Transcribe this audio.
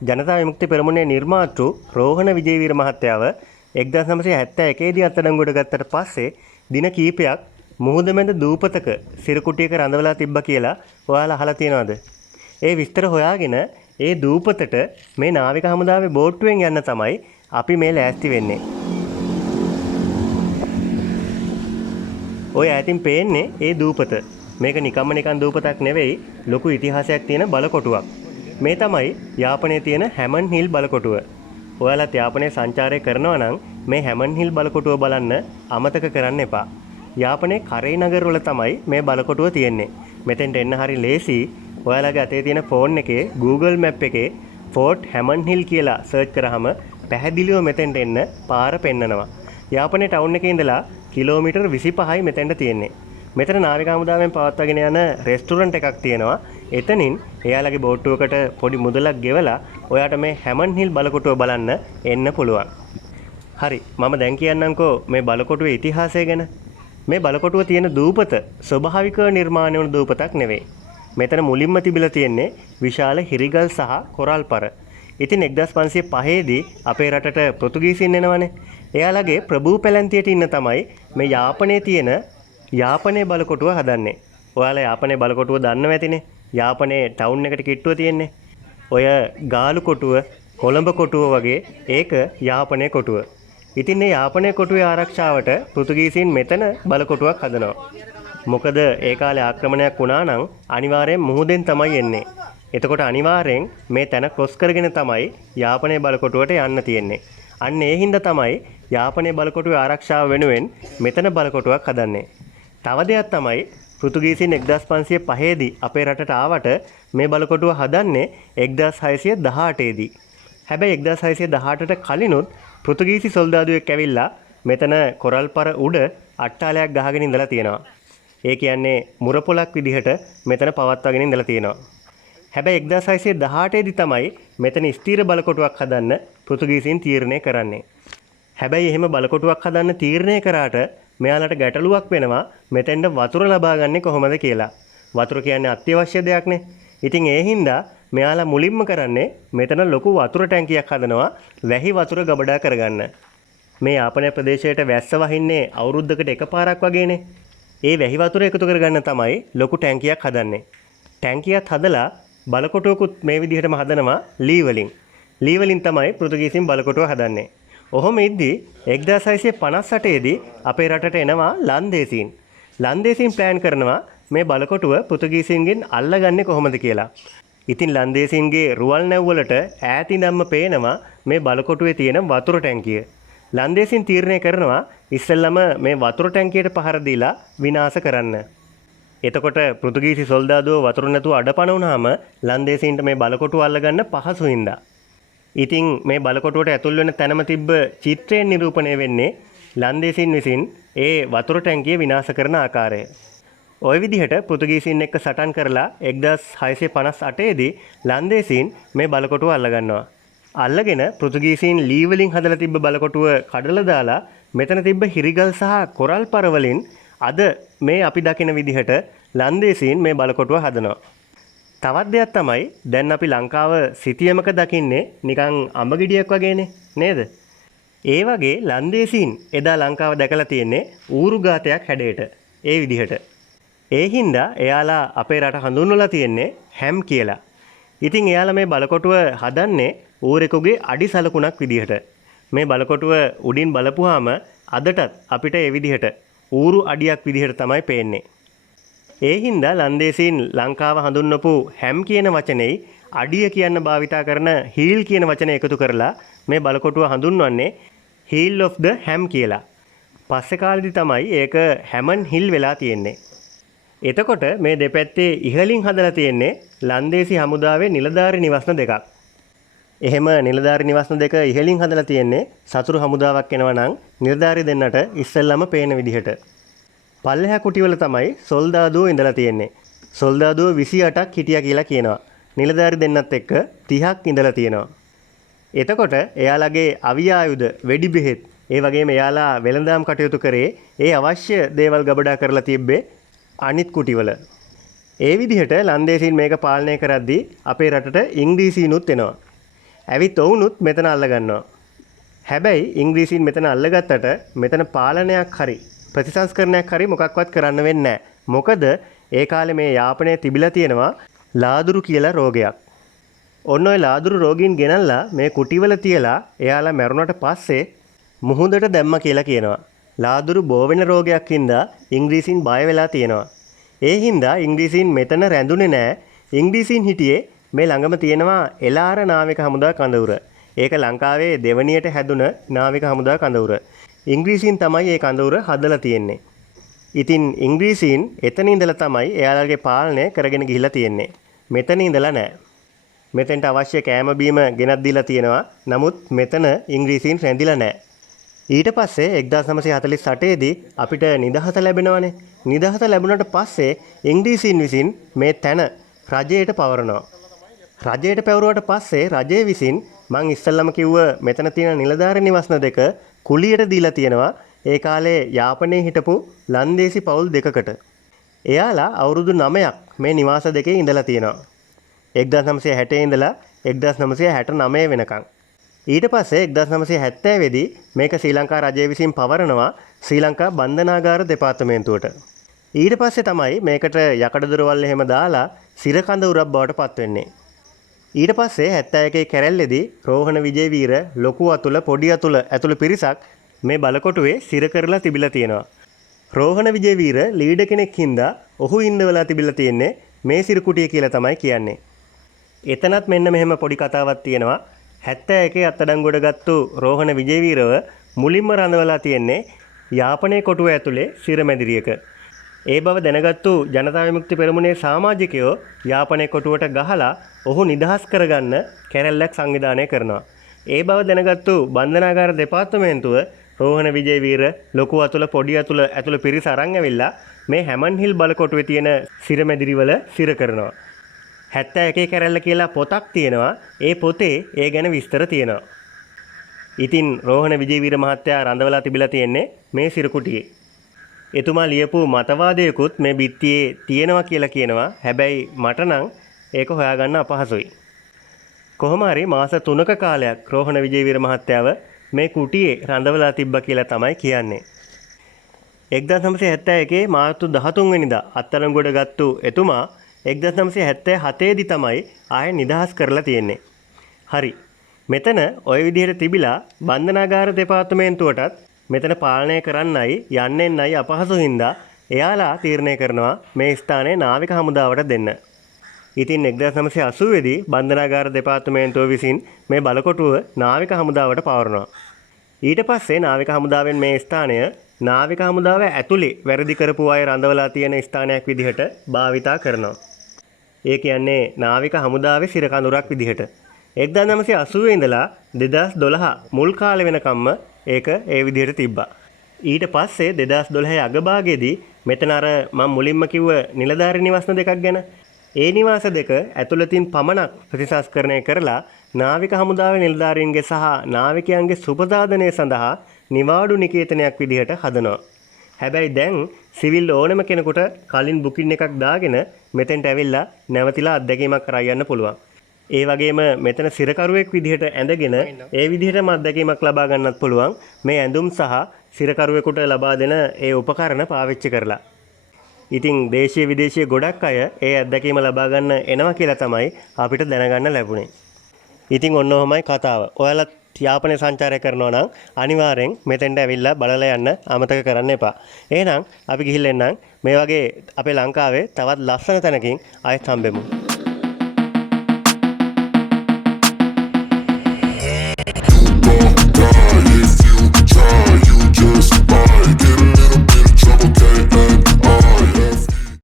ජනතා විමුක්ති පෙරමුණේ නිර්මාතෘ රෝහණ විජේවීර මහත්තයාව 1971 දී අත්අඩංගුවට ගත්තට පස්සේ දින කීපයක් මුහුද මැද දූපතක සිරකුටියක රඳවලා තිබ්බා කියලා ඔයාලා අහලා තියෙනවද? ඒ විස්තර හොයාගෙන ඒ දූපතට මේ නාවික හමුදාවේ බෝට්ටුවෙන් යන්න තමයි අපි මේ ලෑස්ති වෙන්නේ. ඔය ඈතින් පේන්නේ ඒ දූපත. මේක නිකන් දූපතක් නෙවෙයි, ලොකු ඉතිහාසයක් තියෙන බලකොටුවක්. මේ තමයි යාපනයේ තියෙන හැමන් හිල් බලකොටුව. ඔයාලත් යාපනයේ සංචාරය කරනවා නම් මේ හැමන් හිල් බලකොටුව බලන්න අමතක කරන්න එපා. යාපනයේ කරේ නගරවල තමයි මේ බලකොටුව තියෙන්නේ. මෙතෙන්ට එන්න හරි ලේසි. ඔයාලගේ අතේ තියෙන ෆෝන් එකේ Google Map එකේ ෆෝර්ට් හැමන් හිල් කියලා සර්ච් කරාම පැහැදිලිව මෙතෙන්ට එන්න පාර පෙන්නනවා. යාපනයේ ටවුන් එකේ ඉඳලා කිලෝමීටර් 25යි මෙතෙන්ට තියෙන්නේ. මෙතන නාවික හමුදාවෙන් පවත්වාගෙන යන රෙස්ටුරන්ට් එකක් තියෙනවා. එතනින් එයාලගේ බෝට්ටුවකට පොඩි මුදලක් ගෙවලා ඔයාට මේ හැමන් හිල් බලකොටුව බලන්න එන්න පුළුවන්. හරි, මම දැන් කියන්නම්කෝ මේ බලකොටුවේ ඉතිහාසය ගැන. මේ බලකොටුව තියෙන දූපත ස්වභාවිකව නිර්මාණය වුණු දූපතක් නෙවෙයි. මෙතන මුලින්ම තිබිලා තියෙන්නේ විශාල හිරිගල් සහ කොරල් පර. ඉතින් 1505 දී අපේ රටට පෘතුගීසින් එනවනේ. එයාලගේ ප්‍රභූ පැලැන්තියට ඉන්න තමයි මේ යාපනයේ තියෙන යාපනයේ බලකොටුව හදන්නේ. ඔයාලා යාපනයේ බලකොටුව දන්නව ඇතිනේ. යාපනයේ ටවුන් එකට කිට්ටුව තියෙන්නේ. ඔය ගාලු කොටුව, කොළඹ කොටුව වගේ ඒක යාපනයේ කොටුව. ඉතින් මේ යාපනයේ කොටුවේ ආරක්ෂාවට පෘතුගීසින් මෙතන බලකොටුවක් හදනවා. මොකද ඒ කාලේ ආක්‍රමණයක් වුණා නම් අනිවාර්යෙන් මුහුදෙන් තමයි එන්නේ. එතකොට අනිවාර්යෙන් මේ තැන ක්‍රොස් කරගෙන තමයි යාපනයේ බලකොටුවට යන්න තියෙන්නේ. අන්න ඒ හින්දා තමයි යාපනයේ බලකොටුවේ ආරක්ෂාව වෙනුවෙන් මෙතන බලකොටුවක් හදන්නේ. තව දෙයක් තමයි පෘතුගීසින් 1505 දී අපේ රටට ආවට මේ බලකොටුව හදන්නේ 1618 දී. හැබැයි 1618ට කලිනුත් පෘතුගීසි සොල්දාදුවෙක් ඇවිල්ලා මෙතන කොරල්පර උඩ අට්ටාලයක් ගහගෙන ඉඳලා තියෙනවා. ඒ කියන්නේ මුරපොලක් විදිහට මෙතන පවත්වාගෙන ඉඳලා තියෙනවා. හැබැයි 1618 දී තමයි මෙතන ස්ථීර බලකොටුවක් හදන්න පෘතුගීසින් තීරණය කරන්නේ. හැබැයි එහෙම බලකොටුවක් හදන්න තීරණය කරාට මෙයාලට ගැටලුවක් වෙනවා මෙතෙන්ට වතුර ලබා ගන්නේ කොහොමද කියලා. වතුර කියන්නේ අත්‍යවශ්‍ය දෙයක්නේ. ඉතින් ඒ හින්දා මෙයාලා මුලින්ම කරන්නේ මෙතන ලොකු වතුර ටැංකියක් හදනවා වැහි වතුර ගබඩා කරගන්න. මේ යාපනයේ ප්‍රදේශයට වැස්ස වහින්නේ අවුරුද්දකට එකපාරක් වගේනේ. ඒ වැහි වතුර එකතු කරගන්න තමයි ලොකු ටැංකියක් හදන්නේ. ටැංකියක් හදලා බලකොටුවකුත් මේ විදිහටම හදනවා ලී වලින්. ලී වලින් තමයි පෘතුගීසින් බලකොටුව හදන්නේ. ඔහොම ඉද්දී 1658 දී අපේ රටට එනවා ලන්දේසීන්. ලන්දේසීන් ප්ලෑන් කරනවා මේ බලකොටුව පෘතුගීසින්ගෙන් අල්ලගන්නේ කොහොමද කියලා. ඉතින් ලන්දේසීන්ගේ රුවල් නැව්වලට ඈතින්දම්ම පේනවා මේ බලකොටුවේ තියෙන වතුර ටැංකිය. ලන්දේසීන් තීරණය කරනවා ඉස්සෙල්ලම මේ වතුර ටැංකියට පහර දීලා විනාශ කරන්න. එතකොට පෘතුගීසි සොල්දාදුව වතුර නැතුව අඩපණ වුණාම ලන්දේසීන්ට මේ බලකොටුව අල්ලගන්න පහසු හින්දා. ඉතින් මේ බලකොටුවට ඇතුල් වෙන තැනම තිබ්බ චිත්‍රයෙන් නිරූපණය වෙන්නේ ලන්දේසීන් විසින් ඒ වතුර ටැංකිය විනාශ කරන ආකාරය. ওই විදිහට පෘතුගීසින් එක්ක සටන් කරලා 1658 දී ලන්දේසීන් මේ බලකොටුව අල්ලගන්නවා. අල්ලගෙන පෘතුගීසින් ලී වලින් හදලා තිබ්බ බලකොටුව කඩලා දාලා මෙතන තිබ්බ හිරිගල් සහ කොරල් පර වලින් අද මේ අපි දකින විදිහට ලන්දේසීන් මේ බලකොටුව හදනවා. තවත් දෙයක් තමයි දැන් අපි ලංකාව සිටියමක දකින්නේ නිකන් අඹ ගෙඩියක් වගේනේ නේද? ඒ වගේ ලන්දේසීන් එදා ලංකාව දැකලා තියෙන්නේ ඌරු ගාතයක් හැඩයට. ඒ විදිහට. ඒ හින්දා එයාලා අපේ රට හඳුන්වලා තියෙන්නේ හැම් කියලා. ඉතින් එයාලා මේ බලකොටුව හදන්නේ ඌරෙකුගේ අඩි සලකුණක් විදිහට. මේ බලකොටුව උඩින් බලපුවාම අදටත් අපිට ඒ විදිහට ඌරු අඩියක් විදිහට තමයි පේන්නේ. ඒ හින්දා ලන්දේසීන් ලංකාව හඳුන්වපු හැම් කියන වචනේ අඩිය කියන්න භාවිතා කරන හීල් කියන වචනේ එකතු කරලා මේ බලකොටුව හඳුන්වන්නේ heel of the ham කියලා. පස්සේ කාලෙදි තමයි ඒක හැමන් හිල් වෙලා තියෙන්නේ. එතකොට මේ දෙපැත්තේ ඉහළින් හදලා තියෙන්නේ ලන්දේසි හමුදාවේ නිලධාරි නිවස්න දෙකක්. එහෙම නිලධාරි නිවස්න දෙක ඉහළින් හදලා තියෙන්නේ සතුරු හමුදාවක් එනවා නම් නිලධාරි දෙන්නට ඉස්සෙල්ලම පේන විදිහට. පල්ලෙහා කුටිවල තමයි සොල්දාදුව ඉඳලා තියෙන්නේ. සොල්දාදුව 28ක් හිටියා කියලා කියනවා. නිලධාරි දෙන්නත් එක්ක 30ක් ඉඳලා තියෙනවා. එතකොට එයාලගේ අවි ආයුධ, වෙඩි බෙහෙත්, ඒ වගේම එයාලා වෙළඳාම් කටයුතු කරේ ඒ අවශ්‍ය දේවල් ගබඩා කරලා තිබ්බේ අනිත් කුටිවල. ඒ විදිහට ලන්දේසීන් මේක පාලනය කරද්දී අපේ රටට ඉංග්‍රීසීනුත් එනවා. ඇවිත් ඔවුනුත් මෙතන අල්ලගන්නවා. හැබැයි ඉංග්‍රීසීන් මෙතන අල්ලගත්තට මෙතන පාලනයක් හරි ප්‍රතිසංස්කරණයක් හරි මොකක්වත් කරන්න වෙන්නේ නැහැ. මොකද ඒ කාලේ මේ යාපනයේ තිබිලා තියෙනවා ලාදුරු කියලා රෝගයක්. ඔන්න ඔය ලාදුරු රෝගීන් ගෙනල්ලා මේ කුටිවල තියලා එයාලා මැරුණට පස්සේ මුහුදට දැම්ම කියලා කියනවා. ලාදුරු බෝ වෙන රෝගයක් හින්දා ඉංග්‍රීසීන් බය වෙලා තියෙනවා. ඒ හින්දා ඉංග්‍රීසීන් මෙතන රැඳුනේ නැහැ. ඉංග්‍රීසීන් හිටියේ මේ ළඟම තියෙනවා එලාර නාවික හමුදා කඳවුර. ඒක ලංකාවේ දෙවනියට හැදුන නාවික හමුදා කඳවුර. ඉංග්‍රීසීන් තමයි මේ කඳවුර හදලා තියෙන්නේ. ඉතින් ඉංග්‍රීසීන් එතන ඉඳලා තමයි එයාලගේ පාලනය කරගෙන ගිහිල්ලා තියෙන්නේ. මෙතන ඉඳලා නෑ. මෙතෙන්ට අවශ්‍ය කෑම බීම ගෙනත් දීලා තියෙනවා. නමුත් මෙතන ඉංග්‍රීසීන් රැඳිලා නෑ. ඊට පස්සේ 1948 දී අපිට නිදහස ලැබෙනවානේ. නිදහස ලැබුණාට පස්සේ ඉංග්‍රීසීන් විසින් මේ තැන රජයට පවරනවා. රජයට පැවරුවට පස්සේ රජය විසින් මං ඉස්සල්ලාම කිව්ව මෙතන තියෙන නිලධාරී නිවස්න දෙක කුලියට දීලා තියෙනවා. ඒ කාලේ යාපනයේ හිටපු ලන්දේසි පවුල් දෙකකට. එයාලා අවුරුදු 9ක් මේ නිවාස දෙකේ ඉඳලා තියෙනවා. 1960 ඉඳලා 1969 වෙනකන්. ඊට පස්සේ 1970 දී මේක ශ්‍රී ලංකා රජය විසින් පවරනවා ශ්‍රී ලංකා බන්ධනාගාර දෙපාර්තමේන්තුවට. ඊට පස්සේ තමයි මේකට යකඩ දොරවල් එහෙම දාලා සිර කඳවුරක් බවට පත් වෙන්නේ. ඊට පස්සේ 71 කැරැල්ලේදී රෝහණ විජේවීර ලොකු අතුල පොඩි අතුල ඇතුළු පිරිසක් මේ බලකොටුවේ සිර කරලා තිබිලා තියෙනවා. රෝහණ විජේවීර ලීඩර් කෙනෙක් හින්දා ඔහු ඉන්නවලා තිබිලා තියෙන්නේ මේ සිරකුටිය කියලා තමයි කියන්නේ. එතනත් මෙන්න මෙහෙම පොඩි කතාවක් තියෙනවා. 71 අත්අඩංගුවට ගත්තු රෝහණ විජේවීරව මුලින්ම රඳවලා තියෙන්නේ යාපනයේ කොටුව ඇතුලේ සිරමැදිරියක. ඒ බව දැනගත්තු ජනතා විමුක්ති පෙරමුණේ සමාජිකයෝ යාපනයේ කොටුවට ගහලා ඔහු නිදහස් කරගන්න කැරැල්ලක් සංවිධානය කරනවා. ඒ බව දැනගත්තු බන්ධනාගාර දෙපාර්තමේන්තුව රෝහණ විජේවීර ලොකු අතුල පොඩි අතුල ඇතුළු පිරිස අරන් ඇවිල්ලා මේ හැමන් හිල් බලකොටුවේ තියෙන සිරමැදිරිවල සිර කරනවා. 71 කැරැල්ල කියලා පොතක් තියෙනවා. ඒ පොතේ ඒ ගැන විස්තර තියෙනවා. ඉතින් රෝහණ විජේවීර මහත්තයා රඳවලා තිබිලා තියෙන්නේ මේ සිරකුටියේ. එතුමා ලියපු මතවාදයකුත් මේ බිත්තියේ තියෙනවා කියලා කියනවා. හැබැයි මට නම් ඒක හොයාගන්න අපහසුයි. කොහොම හරි මාස 3ක කාලයක් රෝහණ විජේවීර මහත්තයාව මේ කුටියේ රඳවලා තිබ්බා කියලා තමයි කියන්නේ. 1971 මාර්තු 13 වෙනිදා අත්අඩංගුවට ගත්තු එතුමා 1977 දී තමයි ආයෙ නිදහස් කරලා තියෙන්නේ. හරි. මෙතන ওই විදිහට තිබිලා බන්ධනාගාර දෙපාර්තමේන්තුවටත් මෙතන පාලනය කරන්නයි යන්නෙන්නයි අපහසු හින්දා එයාලා තීරණය කරනවා මේ ස්ථානයේ නාවික හමුදාවට දෙන්න. ඉතින් 1980 දී බන්ධනාගාර දෙපාර්තමේන්තුව විසින් මේ බලකොටුව නාවික හමුදාවට පවරනවා. ඊට පස්සේ නාවික හමුදාවෙන් මේ ස්ථානය නාවික හමුදාව ඇතුලේ වැරදි කරපු අය රඳවලා තියෙන ස්ථානයක් විදිහට භාවිතා කරනවා. ඒ කියන්නේ නාවික හමුදාවේ සිර කඳුරක් විදිහට. 1980 ඉඳලා 2012 මුල් කාලේ වෙනකම්ම ඒක ඒ විදිහට තිබ්බා. ඊට පස්සේ 2012 අගභාගයේදී මෙතන අර මම මුලින්ම කිව්ව නිලධාරී නිවාස දෙකක් ගැන ඒ නිවාස දෙක ඇතුළතින් පමණක් ප්‍රතිසංස්කරණය කරලා නාවික හමුදාවේ නිලධාරීන්ගේ සහ නාවිකයන්ගේ සුබදාදනය සඳහා නිවාඩු නිකේතනයක් විදිහට හදනවා. හැබැයි දැන් සිවිල් ඕනම කෙනෙකුට කලින් බුකින් එකක් දාගෙන මෙතෙන්ට ඇවිල්ලා නැවතිලා අත්දැකීමක් කරා යන්න පුළුවන්. ඒ වගේම මෙතන සිරකරුවෙක් විදිහට ඇඳගෙන ඒ විදිහටම අත්දැකීමක් ලබා ගන්නත් පුළුවන් මේ ඇඳුම් සහ සිරකරුවෙකුට ලබා දෙන ඒ උපකරණ පාවිච්චි කරලා. ඉතින් දේශීය විදේශීය ගොඩක් අය ඒ අත්දැකීම ලබා ගන්න එනවා කියලා තමයි අපිට දැනගන්න ලැබුණේ. ඉතින් ඔන්න ඔහමයි කතාව. ඔයාලත් යාපනයේ සංචාරය කරනවා නම් අනිවාර්යෙන් මෙතෙන්ට ඇවිල්ලා බලලා යන්න අමතක කරන්න එපා. එහෙනම් අපි ගිහිල්ලා එන්නම්. මේ වගේ අපේ ලංකාවේ තවත් ලස්සන තැනකින් ආයෙත් හම්බෙමු.